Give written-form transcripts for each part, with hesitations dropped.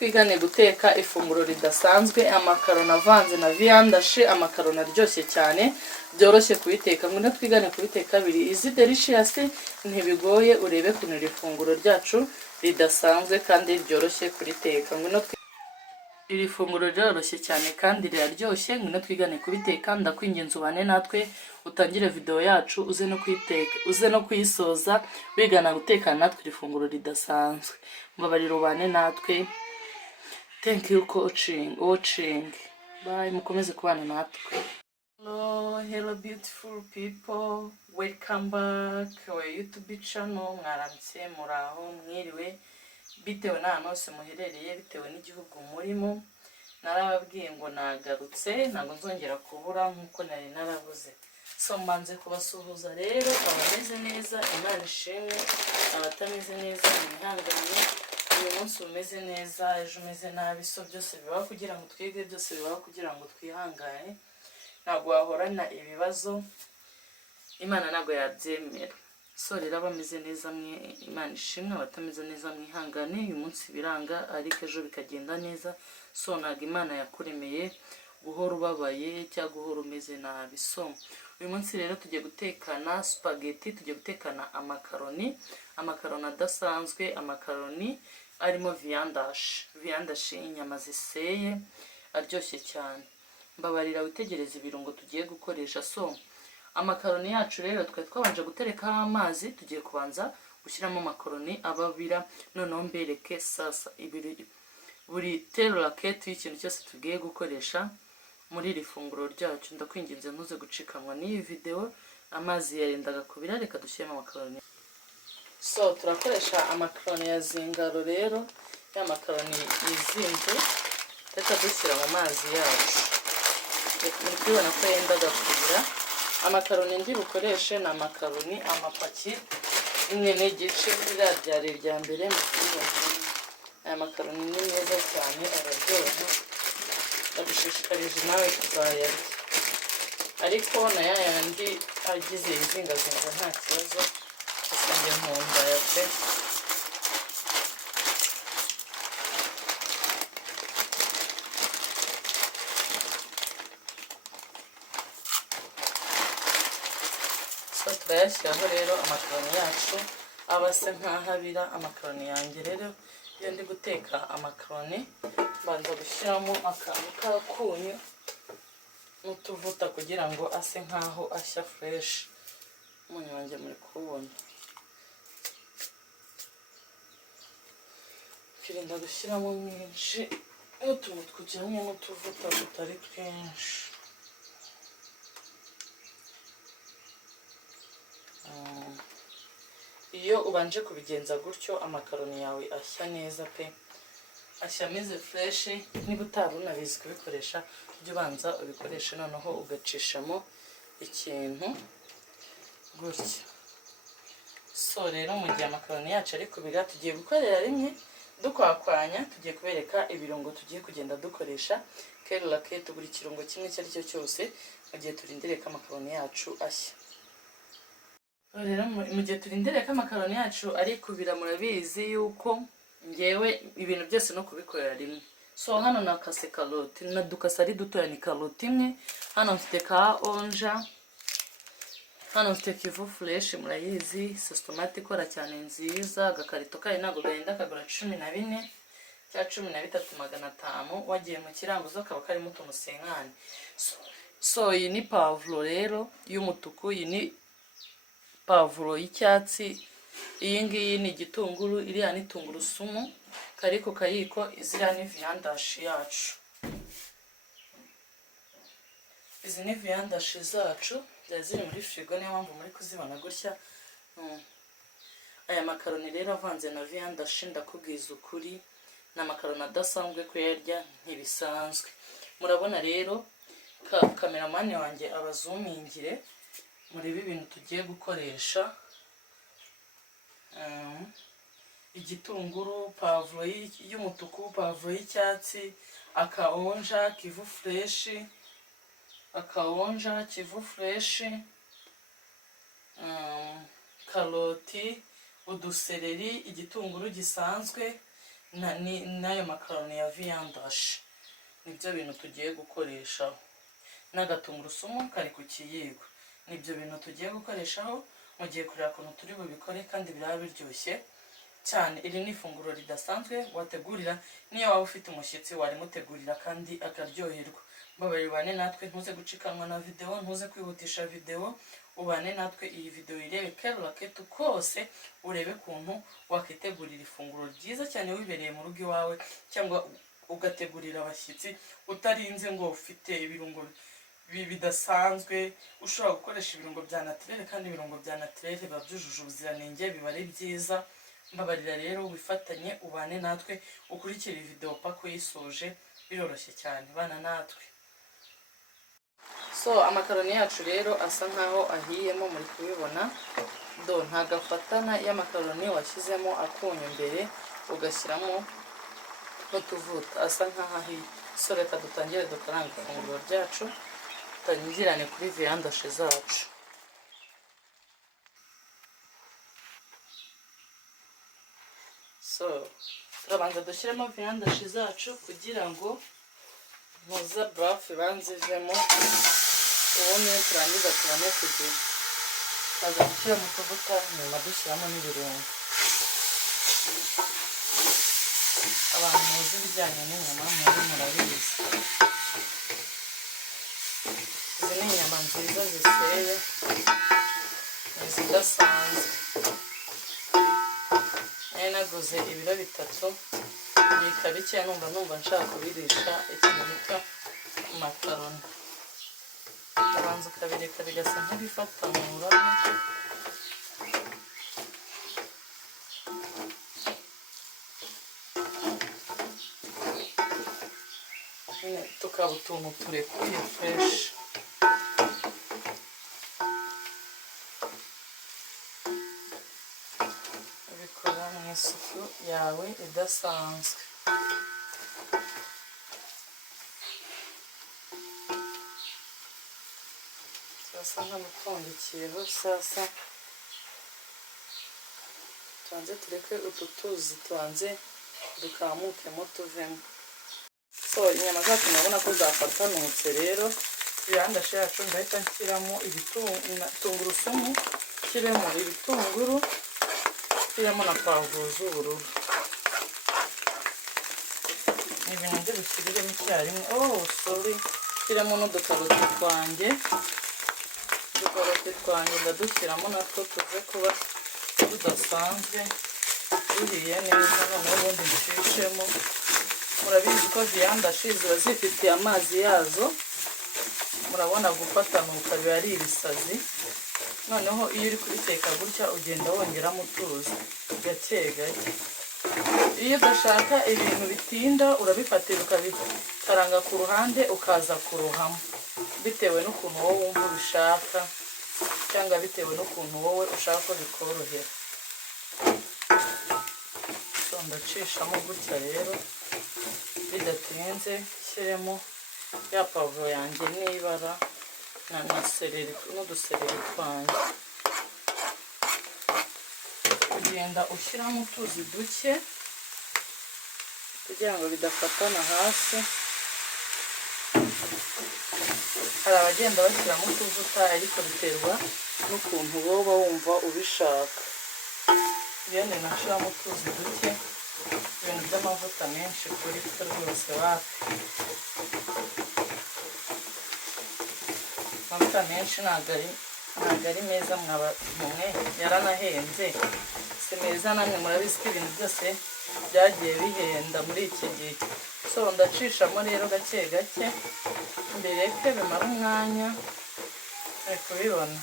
twigane guteka ifunguro ridasanzwe, amakaroni avanze na viande, amakaroni aryoshye cyane byoroshye kubiteka. Ngwino twigane kubiteka biri izi delicious, ntibigoye. Urebe kuntu iri funguro ryacu ridasanzwe kandi ryoroshye kuriteka. Ngwino iri funguro ryoroshye cyane kandi riraryoshye. Ngwino twigane kubiteka. Ndakwinginze ubane natwe utangire video yacu uze no kuyisoza wigana guteka natwe iri funguro ridasanzwe. Mbabarira ubane natwe. Thank you for watching. Bye, mukomeze kubana natwe. Hello beautiful people, welcome back to our YouTube channel. Mwaramutse, muraho, mwiriwe, bitewe n'ahantu hose muherereye, bitewe n'igihugu murimo. Narababwiye ngo nagarutse, ntabwo nzongera kubura nkuko nari narabuze. So mbanze kubasuhuza rero, abameze neza Imana ishimwe, abatameze neza mwihangane. Uyu munsi umeze neza, ejo umeze nabi, so byose bibaho kugira ngo twige, byose bibaho kugira ngo twihangane. Ntabwo wahorana ibibazo, Imana ntabwo yabyemera. So rero abameze neza mwe Imana ishimwe, abatameze neza mwihangane. Uyu munsi biranga ariko ejo bikagenda neza. So ntabwo Imana yakuremeye guhora ubabaye cyangwa guhora umeze nabi. So uyu munsi rero tugiye gutekana spaghetti, tugiye gutekana amakaroni adasanzwe, amakaroni arimo viande, inyama ziseye aryoshye cyane. Mbabarira witegereze ibirungo tugiye gukoresha. So amakaroni yacu rero twabanje guterekaho amazi, tugiye kubanza gushyiramo amakaroni ababira. Noneho mbereke sasa buri rakete y'ikintu cyose tugiye gukoresha muri iri funguro ryacu. Ndakwinginze ntuze gucikanwa n'iyi video, amazi yarendaga kubira. Reka dushyiremo amakaroni. So turakoresha amakaroni ya zingaro rero, ya makaroni yizinze. Reka dushyira mu mazi yacu. Muri kubona ko yendaga kubira. Amakaroni ndi bukoreshe ni amakaroni amapaki imwe n'igice, ririya ryari irya mbere mu kubona. Aya makaroni ni meza cyane, araryoha. Ndagushishikarije nawe kuzayarya, ariko na yandi agize izingazinga nta kibazo, usange nkunda ya pe. So turayashyiraho rero amakaroni yacu abase nk'aho abira. Amakaroni yanjye rero iyo ndi guteka amakaroni mbanza gushyiramo akantu k'akunyu n'utuvuta kugira ngo ase nk'aho ashya fresh. Umunyu wanjye muri kubona. Kirinda gushyiramo mwinshi n'utuntu tujyanye n'utuvuta tutari twinshi. Iyo ubanje kubigenza gutyo amakaroni yawe ashya neza pe, ashya ameze fresh. Niba utari unabizi kubikoresha, ujye ubanza ubikoreshe, noneho ugacishamo ikintu gutya. So rero mu gihe amakaroni yacu ari kubira, tugiye gukorera rimwe dukwakwanya. Tugiye kubereka ibirungo tugiye kugenda dukoresha rakete, buri kirungo kimwe icyo ari cyo cyose, mu gihe turindiriye ko amakaroni yacu ashya. Rero mu gihe turindiriye ko amakaroni yacu ari kubira, murabizi yuko ngewe ibintu byose no kubikorera rimwe. So hano nakase karoti, nadukasa ari dutoya, ni karoti imwe. Hano mfite ka onja, hano mfite kivu fresh, murayizi, sositomate ikora cyane nziza. Agakarito kayo ntabwo gahenda, kagura 14 cyangwa 13,500. Wagiye mu kiranguzo kaba karimo utuntu senkani. So iyi ni pavuro rero y'umutuku, iyi ni pavuro y'icyatsi, iyi ngiyi ni igitunguru, iriya ni tungurusumu, kariko kayiko. Iziriya ni viande yacu, izi ni viande zacu ziri muri firigo, niyo mpamvu muri kuzibona gutya. Aya makaroni rero avanze na viande, ndakubwiza ukuri ni amakaroni adasanzwe kuyarya, ntibisanzwe. Murabona rero kameramani wanjye abazumingire murebe ibintu tugiye gukoresha. Igitunguru, pavuro y'umutuku, pavuro y'icyatsi, akaonja, kivu fresh, karoti, udusereri, igitunguru gisanzwe, n'ayo makaroni ya viande hachee nibyo bintu tugiye gukoreshaho, n'agatungurusumu kari ku kiyiko. Nibyo bintu tugiye gukoreshaho, mugiye kureba ukuntu turi bubikore kandi biraba biryoshye cyane. Iri ni ifunguro ridasanzwe wategurira niyo waba ufite umushyitsi warimutegurira kandi akaryoherwa. Mbabaye ubane natwe, ntuze gucikanwa na video, ntuze kwihutisha video, ubane natwe iyi video irebe kera ketu kose, urebe kuntu wakitegurira ifunguro ryiza cyane wibereye mu rugo iwawe, cyangwa ugategurira abashyitsi utarinze ngo ufite ibirungo bidasanzwe. Ushobora gukoresha ibirungo bya naturel, kandi ibirungo bya naturel biba byujuje ubuziranenge, biba ari byiza. Mbabarira rero wifatanye ubane natwe ukurikira iyi video paka uyisoje, biroroshye cyane, bana natwe. So amakaroni yacu rero asa nkaho ahiyemo, muri kubibona do ntagafatana y'amakaroni washyizemo akunyu imbere ugashyiramo n'utuvuta, asa nkaho ahiye. So reka dutangire dukaranga ifunguro ryacu, tutangirane kuri viande hachee zacu. So turabanza dushyiremo viande hachee zacu kugira ngo muza bafu ibanze ivemo, ubundi turangiza tubone kugira baza gushyira mu tuvuta, nyuma dushyiramo n'ibirungo. Abantu muzi ibijyanye n'inyama muri murabizi, izi ni inyama nziza ziseye, izidasanzwe. Nari naguze ibiro 3 bika bikeya, numva nshaka kubirisha ikintu bita makaroni. Ubanza ukabireka bigasa nk'ibifatanura, tukaba utuntu turekuye fresh. Ubikora mu isuku yawe idasanzwe. Sasa nk'amupfundikiyeho, sasa tubanze tureke utu tuzi tubanze dukamukemo tuvemo. So inyama zacu murabona ko zafatanutse rero. Viande hachee yacu ndahita nshyiramo tungurusumu, nshyiremo ibitunguru, nshyiremo na pavuro z'ubururu. Ni ibintu byo gushyiriremo icyarimwe. Nshyiremo n'udukaroti twanjye. Udukaroti twanjye ndadushyiramo natwo tuze kuba tudasanzwe, duhiye neza. Noneho ubundi nshishemo. Murabizi ko viande hachee ziba zifitiye amazi yazo, murabona gufatanuka biba ari ibisazi. Noneho iyo uri kubiteka gutya ugenda wongeramo utuzi gake gake. Iyo udashaka ibintu bitinda urabifatira ukabikaranga ku ruhande ukaza kuruhamo, bitewe n'ukuntu wowe wumva ubishaka, cyangwa bitewe n'ukuntu wowe ushaka ko bikorohera. So ndacishamo gutya rero bidatinze, nshyiremo ya pavuro yanjye n'ibara na seleri n'uduseleri twanjye. Ugenda ushyiramo utuzi duke kugira ngo bidafatana hasi. Hari abagenda bashyiramo utuvuta, ariko biterwa n'ukuntu wowe wumva ubishaka. Viande nashyiramo utuzi duke, ibintu by'amavuta menshi kuri twe rwose wapi. Amavuta menshi ntabwo ari meza, mwe yaranahenze, si meza. Namwe murabizi ko ibintu byose byagiye bihenda muri iki gihe. So ndacishamo rero gake gake, mbere ko bimara umwanya. Muri kubibona,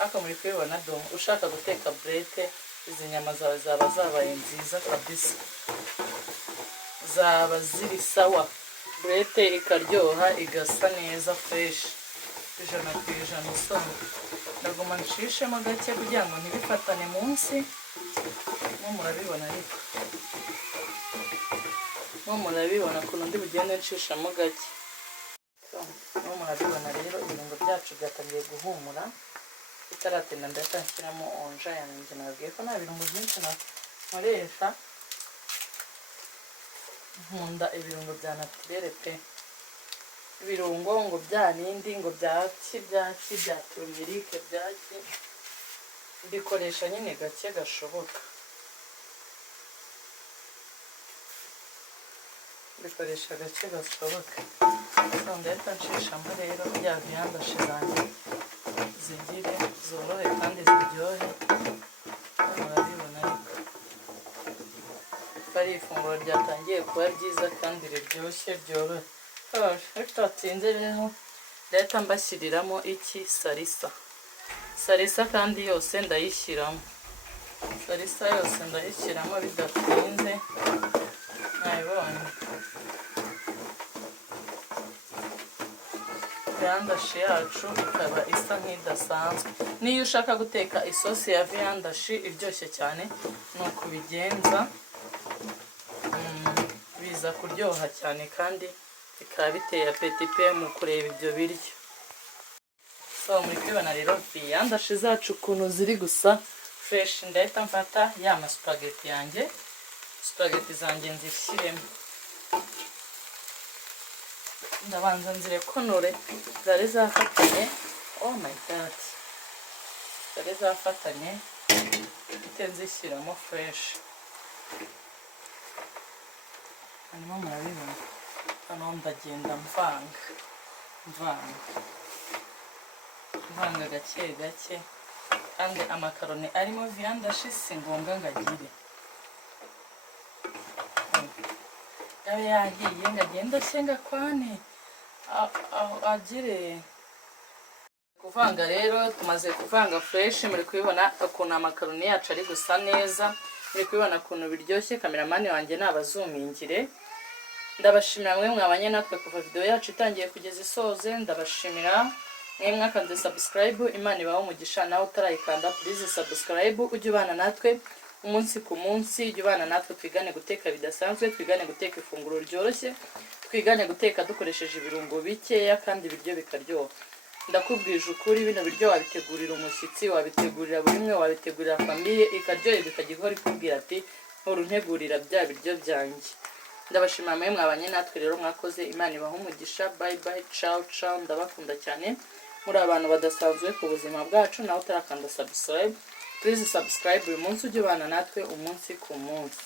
ariko muri kubibona do, ushaka guteka burete, izi nyama zawe zaba zabaye nziza kabisa, zaba ziri sawa, burete ikaryoha igasa neza fresh 100%. So ndaguma nshishemo gake kugira ngo ntibifatane munsi. Murabibona ariko murabibona ukuntu ndi bugende nshishamo gake. Murabibona rero ibirungo byacu byatangiye guhumura. Bitaratinda ndahita nshyiramo onja yanjye. Nabwiye ko nta birungo byinshi nkoresha, nkunda ibirungo bya naturere pe, ibirungo ngo bya nindi ngo byaki bya turmerike byaki, mbikoresha nyine gake gashoboka, mbikoresha gake gashoboka. Ndahita nshishamo rero ya viande zanjye zigire zorohe kandi ziryohe, murabibona ariko ari ifunguro ryatangiye kuba ryiza kandi riryoshye ryorohe. Tutatinze rero ndahita mbashyiriramo iki salisa kandi yose ndayishyiramo, salisa yose ndayishyiramo bidatinze, nayibonye. Viande yacu ikaba isa nk'idasanzwe. Niyo ushaka guteka isosi ya viande iryoshye cyane, ni ukubigenza, biza kuryoha cyane kandi bikaba biteye apeti pe mu kureba ibyo biryo. Muri kwibona rero viande zacu ukuntu ziri gusa fresh. Ndahita mfata ya spagget yanjye, spagget zanjye nzishyiremo, ndabanza nzirekonore zari zafatanye. Oh my god, zari zafatanye ite nzishyiramo fresh. Hanyuma murabibona hano ndagenda mvanga gake gake, kandi amakaroni arimo viande si ngombwa ngo agire yabe yahiye ngagenda shenga kwane agire. Kuvanga rero tumaze kuvanga fresh, muri kubibona ukuntu amakaroni yacu ari gusa neza, muri kubibona ukuntu biryoshye. Kameramani wanjye nabazumingire. Ndabashimira mwe mwabanye natwe kuva video yacu itangiye kugeza isoze. Ndabashimira mwe mwakanze subscribe, Imana ibaho umugisha. Nawe utarayikanda please subscribe, ujye ubana natwe umunsi ku munsi, ujye ubana natwe twigane guteka bidasanzwe, twigane guteka ifunguro ryoroshye, twigane guteka dukoresheje ibirungo bikeya kandi ibiryo bikaryoha. Ndakubwije ukuri, bino biryo wabitegurira umushyitsi, wabitegurira buri umwe, wabitegurira famiye, ikaryohe bikagihora ikubwira ati nturuntegurira bya biryo byanjye. Ndabashimira mwe mwabanye natwe rero, mwakoze. Imana ibaho umugisha. Bye bye, ciao ciao, ndabakunda cyane, muri abantu badasanzwe ku buzima bwacu. Nawe utarakanda subscribe please subscribe, uyu munsi ujye ubana natwe umunsi ku munsi.